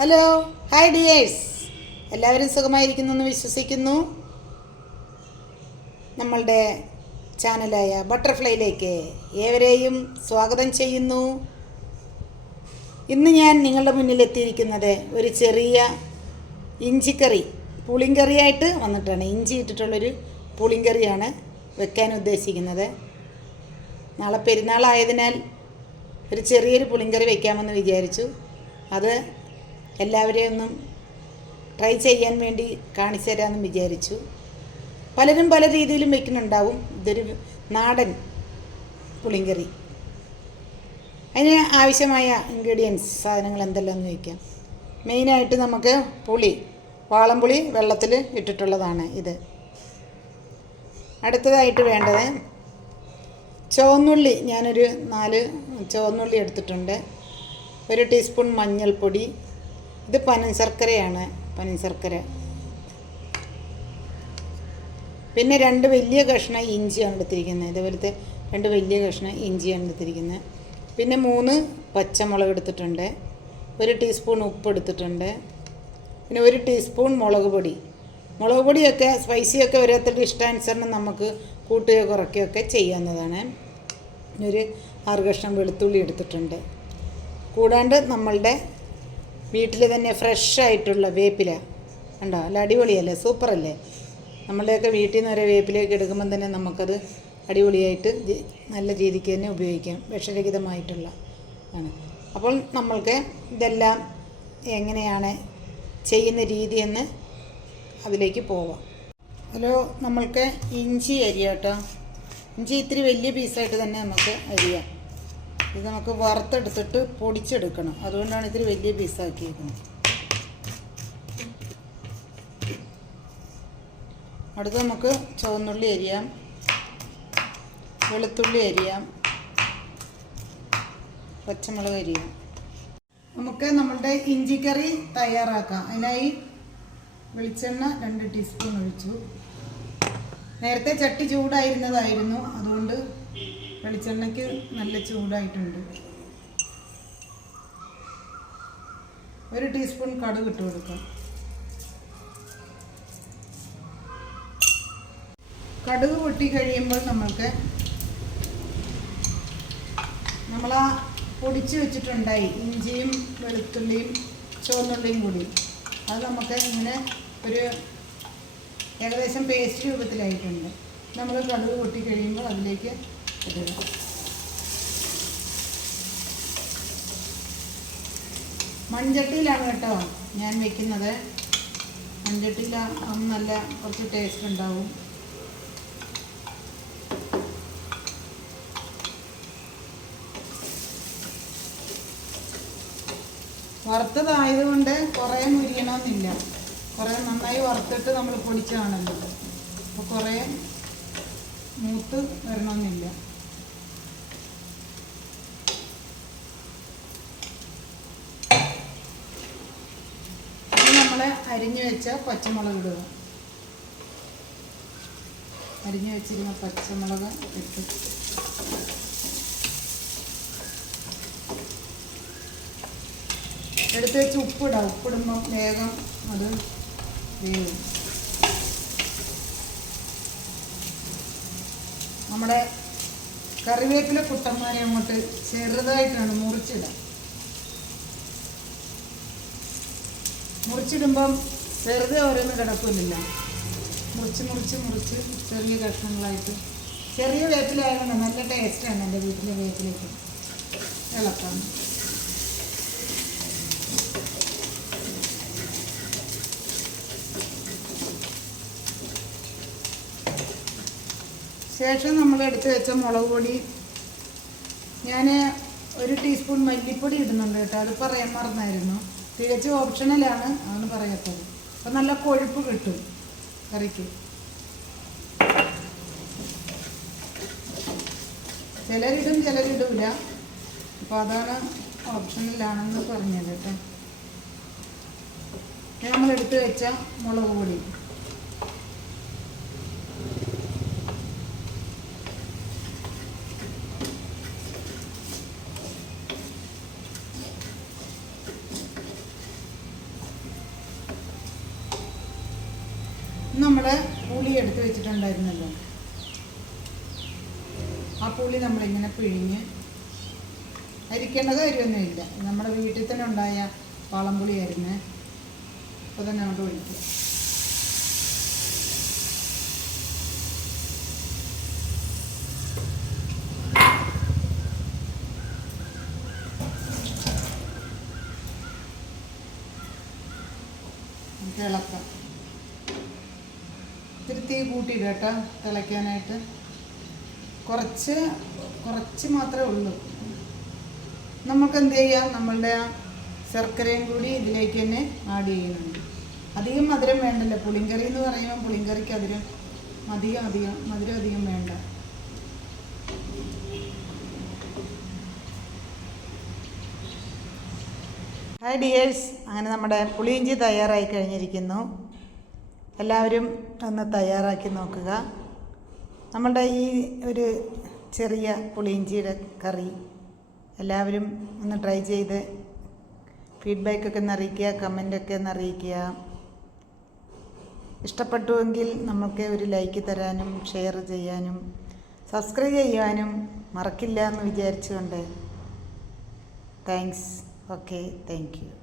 Hello, hi dears, എല്ലാവരും സുഖമായിരിക്കുന്നു എന്ന് വിശ്വസിക്കുന്നു. നമ്മളുടെ ചാനലായ ബട്ടർഫ്ലൈയിലേക്ക് ഏവരെയും സ്വാഗതം ചെയ്യുന്നു. ഇന്ന് ഞാൻ നിങ്ങളുടെ മുന്നിൽ എത്തിയിരിക്കുന്നത് ഒരു ചെറിയ ഇഞ്ചിക്കറി, പുളിങ്കറിയായിട്ട് വന്നിട്ടാണ്. ഇഞ്ചി ഇട്ടിട്ടുള്ളൊരു പുളിങ്കറിയാണ് വെക്കാൻ ഉദ്ദേശിക്കുന്നത്. നാളെ പെരുന്നാളായതിനാൽ ഒരു ചെറിയൊരു പുളിങ്കറി വയ്ക്കാമെന്ന് വിചാരിച്ചു. അത് എല്ലാവരെയും ഒന്നും ട്രൈ ചെയ്യാൻ വേണ്ടി കാണിച്ചു തരാമെന്ന് വിചാരിച്ചു. പലരും പല രീതിയിലും വയ്ക്കുന്നുണ്ടാവും. ഇതൊരു നാടൻ പുളിങ്കറി. അതിന് ആവശ്യമായ ഇൻഗ്രീഡിയൻസ് സാധനങ്ങൾ എന്തെല്ലാമെന്ന് വയ്ക്കാം. മെയിനായിട്ട് നമുക്ക് പുളി, വാളംപുളി വെള്ളത്തിൽ ഇട്ടിട്ടുള്ളതാണ് ഇത്. അടുത്തതായിട്ട് വേണ്ടത് ചുവന്നുള്ളി. ഞാനൊരു 4 ചുവന്നുള്ളി എടുത്തിട്ടുണ്ട്. 1 ടീസ്പൂൺ മഞ്ഞൾപ്പൊടി. ഇത് പനശർക്കരയാണ്, പനശർക്കര. പിന്നെ 2 വലിയ കഷ്ണം ഇഞ്ചിയാണ് എടുത്തിരിക്കുന്നത്. ഇതുപോലത്തെ 2 വലിയ കഷ്ണം ഇഞ്ചിയാണ് എടുത്തിരിക്കുന്നത്. പിന്നെ 3 പച്ചമുളക് എടുത്തിട്ടുണ്ട്. 1 ടീസ്പൂൺ ഉപ്പ് എടുത്തിട്ടുണ്ട്. പിന്നെ 1 ടീസ്പൂൺ മുളക് പൊടി. മുളക് പൊടിയൊക്കെ സ്പൈസിയൊക്കെ ഓരോരുത്തരുടെ ഇഷ്ടാനുസരണം നമുക്ക് കൂട്ടുകയോ കുറയ്ക്കുകയൊക്കെ ചെയ്യാവുന്നതാണ്. ഒരു 6 കഷ്ണം വെളുത്തുള്ളി എടുത്തിട്ടുണ്ട്. കൂടാണ്ട് നമ്മളുടെ വീട്ടിൽ തന്നെ ഫ്രഷ് ആയിട്ടുള്ള വേപ്പില ഉണ്ടോ? അല്ല, അടിപൊളിയല്ലേ, സൂപ്പറല്ലേ? നമ്മളുടെയൊക്കെ വീട്ടിൽ നിന്ന് ഒരു വേപ്പിലേക്ക് എടുക്കുമ്പം തന്നെ നമുക്കത് അടിപൊളിയായിട്ട് നല്ല രീതിക്ക് തന്നെ ഉപയോഗിക്കാം. വിഷരഹിതമായിട്ടുള്ള ആണ്. അപ്പോൾ നമ്മൾക്ക് ഇതെല്ലാം എങ്ങനെയാണ് ചെയ്യുന്ന രീതിയെന്ന് അതിലേക്ക് പോവാം. ഹലോ, നമ്മൾക്ക് ഇഞ്ചി അരിയാം കേട്ടോ. ഇഞ്ചി ഇത്തിരി വലിയ പീസായിട്ട് തന്നെ നമുക്ക് അരിയാം. ഇത് നമുക്ക് വറുത്തെടുത്തിട്ട് പൊടിച്ചെടുക്കണം. അതുകൊണ്ടാണ് ഇത്തിരി വലിയ പീസാക്കിയിരിക്കുന്നത്. അടുത്ത് നമുക്ക് ചുവന്നുള്ളി അരിയാം, വെളുത്തുള്ളി അരിയാം, പച്ചമുളക് അരിയാം. നമുക്ക് നമ്മളുടെ ഇഞ്ചിക്കറി തയ്യാറാക്കാം. അതിനായി വെളിച്ചെണ്ണ 2 ടീസ്പൂൺ ഒഴിച്ചു. നേരത്തെ ചട്ടി ചൂടായിരുന്നതായിരുന്നു, അതുകൊണ്ട് വെളിച്ചെണ്ണയ്ക്ക് നല്ല ചൂടായിട്ടുണ്ട്. 1 ടീസ്പൂൺ കടുക് ഇട്ട് കൊടുക്കാം. കടുക് പൊട്ടി കഴിയുമ്പോൾ നമ്മൾക്ക് നമ്മളാ പൊടിച്ച് വെച്ചിട്ടുണ്ടായി ഇഞ്ചിയും വെളുത്തുള്ളിയും ചുവന്നുള്ളിയും കൂടി, അത് നമുക്ക് ഇങ്ങനെ ഒരു ഏകദേശം പേസ്റ്റ് രൂപത്തിലായിട്ടുണ്ട്. നമ്മൾ കടുക് പൊട്ടി കഴിയുമ്പോൾ അതിലേക്ക് ഇടുക. മൺചട്ടിയിലാണ് കേട്ടോ ഞാൻ വെക്കുന്നത്. മൺചട്ടിയിലാകുമ്പോൾ നല്ല കുറച്ച് ടേസ്റ്റ് ഉണ്ടാവും. വറുത്തതായതുകൊണ്ട് കുറേ മുരിയണമെന്നില്ല. കുറേ നന്നായി വറുത്തിട്ട് നമ്മൾ പൊടിച്ചാണല്ലോ, അപ്പോൾ കുറേ മൂത്ത് വരണമെന്നില്ല. ഇനി നമ്മൾ അരിഞ്ഞു വെച്ച പച്ചമുളക് ഇടുക. അരിഞ്ഞു വെച്ചിരുന്ന പച്ചമുളക് ഇട്ട് എടുത്ത് വെച്ച് ഉപ്പിടാം. ഉപ്പിടുമ്പോൾ വേഗം അത് വേവും. നമ്മുടെ കറിവേപ്പില കുട്ടന്മാരെ അങ്ങോട്ട് ചെറുതായിട്ടാണ് മുറിച്ചിടാം. മുറിച്ചിടുമ്പം ചെറുതെ ഓരോന്ന് കിടക്കില്ല. മുറിച്ച് മുറിച്ച് മുറിച്ച് ചെറിയ കഷ്ണങ്ങളായിട്ട്. ചെറിയ വേപ്പിലായതുകൊണ്ട് നല്ല ടേസ്റ്റാണ് എൻ്റെ വീട്ടിലെ വേപ്പിലേക്ക് ഇളക്കാൻ. ശേഷം നമ്മൾ എടുത്ത് വെച്ച മുളക് പൊടി, ഞാൻ 1 ടീസ്പൂൺ മല്ലിപ്പൊടി ഇടുന്നുണ്ട് കേട്ടോ. അത് പറയാൻ മറന്നായിരുന്നു. തികച്ചും ഓപ്ഷണലാണ്, അതാണ് പറയാത്തത്. അപ്പം നല്ല കൊഴുപ്പ് കിട്ടും കറിക്ക്. ചിലരിടും ചിലരിടില്ല, അപ്പോൾ അതാണ് ഓപ്ഷണലാണെന്ന് പറഞ്ഞത് കേട്ടോ. നമ്മൾ എടുത്ത് വെച്ച മുളക് പൊടി, നമ്മുടെ പുളി എടുത്ത് വെച്ചിട്ടുണ്ടായിരുന്നല്ലോ, ആ പുളി നമ്മളിങ്ങനെ പിഴിഞ്ഞ്, അരിക്കേണ്ട കാര്യമൊന്നുമില്ല. നമ്മുടെ വീട്ടിൽ തന്നെ ഉണ്ടായ വാളംപുളിയായിരുന്നു. അപ്പോൾ തന്നെ നമുക്ക് ഒഴിക്കുക. ഇളക്കാം. ഇത്തിരി തീ കൂട്ടിയിടുക കേട്ടോ തിളയ്ക്കാനായിട്ട്. കുറച്ച് മാത്രമേ ഉള്ളൂ. നമുക്ക് എന്ത് ചെയ്യാം, നമ്മളുടെ ആ ശർക്കരയും കൂടി ഇതിലേക്ക് തന്നെ ആഡ് ചെയ്യുന്നുണ്ട്. അധികം മധുരം വേണ്ടല്ലോ. പുളിങ്കറി എന്ന് പറയുമ്പോൾ പുളിങ്കറിക്ക് മധുരം അധികം വേണ്ട. ഹായ് ഡിയേഴ്സ്, അങ്ങനെ നമ്മുടെ പുളിയിഞ്ചി തയ്യാറായി കഴിഞ്ഞിരിക്കുന്നു. എല്ലാവരും ഒന്ന് തയ്യാറാക്കി നോക്കുക. നമ്മളുടെ ഈ ഒരു ചെറിയ പുളിയിഞ്ചിയുടെ കറി എല്ലാവരും ഒന്ന് ട്രൈ ചെയ്ത് ഫീഡ്ബാക്കൊക്കെ ഒന്ന് അറിയിക്കുക, കമൻ്റൊക്കെ ഒന്ന് അറിയിക്കുക. ഇഷ്ടപ്പെട്ടുവെങ്കിൽ നമുക്ക് ഒരു ലൈക്ക് തരാനും ഷെയർ ചെയ്യാനും സബ്സ്ക്രൈബ് ചെയ്യാനും മറക്കില്ല എന്ന് വിചാരിച്ചുകൊണ്ട് താങ്ക്സ്. Okay, thank you.